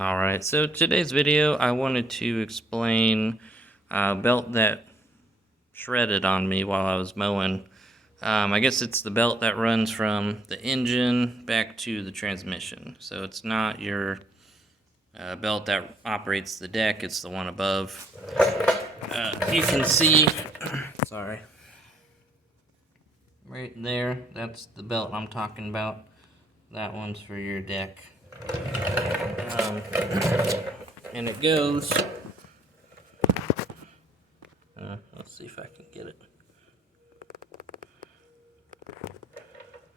Alright, so today's video I wanted to explain a belt that shredded on me while I was mowing. I guess it's the belt that runs from the engine back to the transmission. So it's not your belt that operates the deck, it's the one above. You can see, sorry, right there, that's the belt I'm talking about. That one's for your deck. And it goes, let's see if I can get it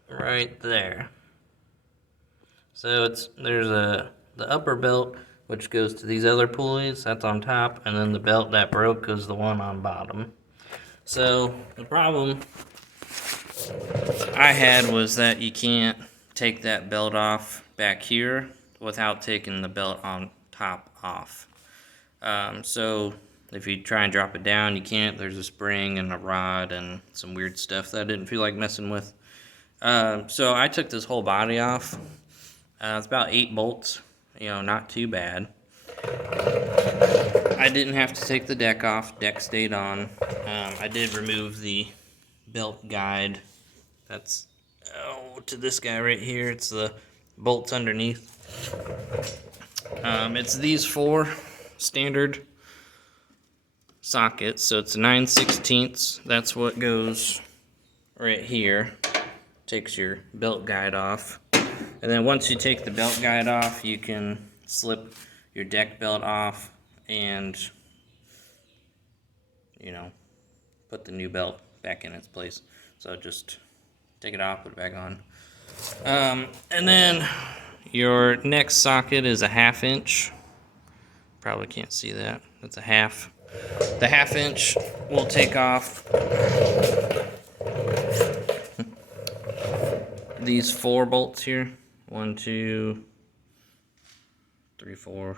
right there. So there's the upper belt which goes to these other pulleys, that's on top, and then the belt that broke is the one on bottom. So the problem I had was that you can't take that belt off back here without taking the belt on top off. So if you try and drop it down, you can't. There's a spring and a rod and some weird stuff that I didn't feel like messing with. So I took this whole body off. It's about 8 bolts, not too bad. I didn't have to take the deck off. Deck stayed on. I did remove the belt guide. That's to this guy right here. It's the bolts underneath. It's these 4 standard sockets. So it's 9/16. That's what goes right here. Takes your belt guide off. And then once you take the belt guide off, you can slip your deck belt off and, put the new belt back in its place. So just take it off, put it back on. And then your next socket is a 1/2 inch. Probably can't see that. That's a half. The 1/2 inch will take off these 4 bolts here. 1, 2, 3, 4.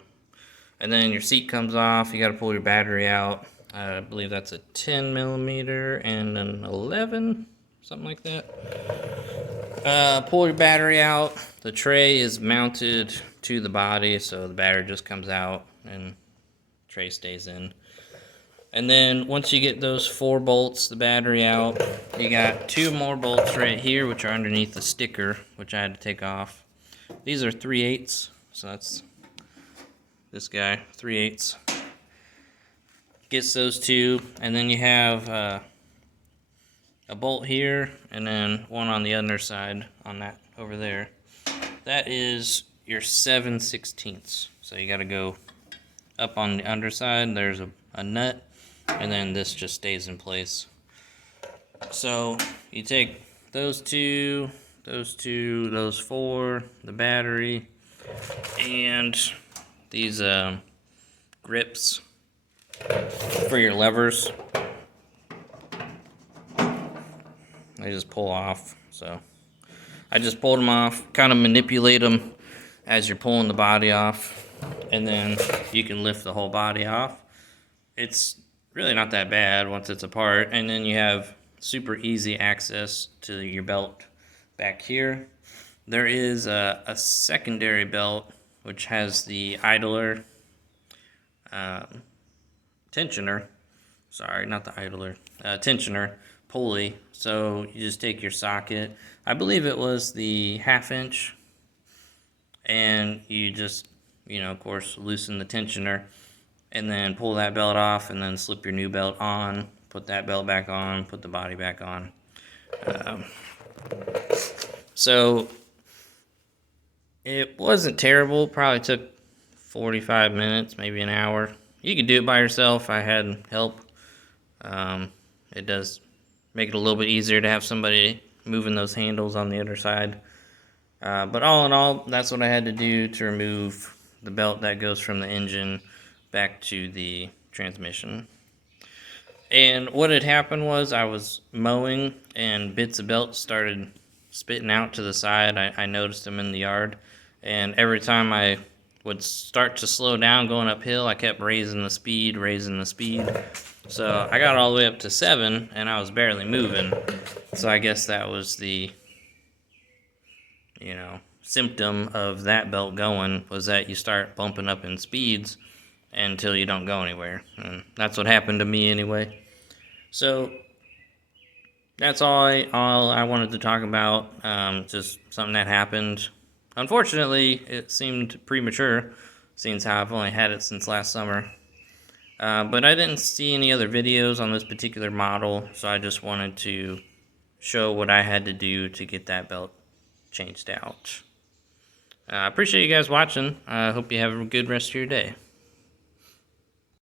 And then your seat comes off. You got to pull your battery out. I believe that's a 10 millimeter and an 11, something like that. Pull your battery out. The tray is mounted to the body, so the battery just comes out and the tray stays in. And then once you get those 4 bolts, the battery out, you got 2 more bolts right here, which are underneath the sticker, which I had to take off. These are 3/8, so that's this guy, 3/8. Gets those 2, and then you have a bolt here, and then one on the underside on that over there. That is your 7/16. So you got to go up on the underside. There's a nut, and then this just stays in place. So you take those 2, those 4, the battery, and these grips for your levers. They just pull off. So I just pulled them off, kind of manipulate them as you're pulling the body off, and then you can lift the whole body off. It's really not that bad once it's apart, and then you have super easy access to your belt back here. There is a secondary belt which has the idler tensioner, sorry, not the idler, tensioner pulley. So you just take your socket, I believe it was the 1/2 inch, and you just, of course, loosen the tensioner, and then pull that belt off, and then slip your new belt on, put that belt back on, put the body back on. So it wasn't terrible. Probably took 45 minutes, maybe an hour. You could do it by yourself. I had help. It does make it a little bit easier to have somebody moving those handles on the other side. But all in all, that's what I had to do to remove the belt that goes from the engine back to the transmission. And what had happened was I was mowing and bits of belt started spitting out to the side. I noticed them in the yard, and every time I would start to slow down going uphill, I kept raising the speed. So I got all the way up to 7, and I was barely moving. So I guess that was the, symptom of that belt going was that you start bumping up in speeds until you don't go anywhere. And that's what happened to me anyway. So that's all I wanted to talk about. Just something that happened. Unfortunately, it seemed premature, seeing how I've only had it since last summer. But I didn't see any other videos on this particular model, so I just wanted to show what I had to do to get that belt changed out. I appreciate you guys watching. I hope you have a good rest of your day.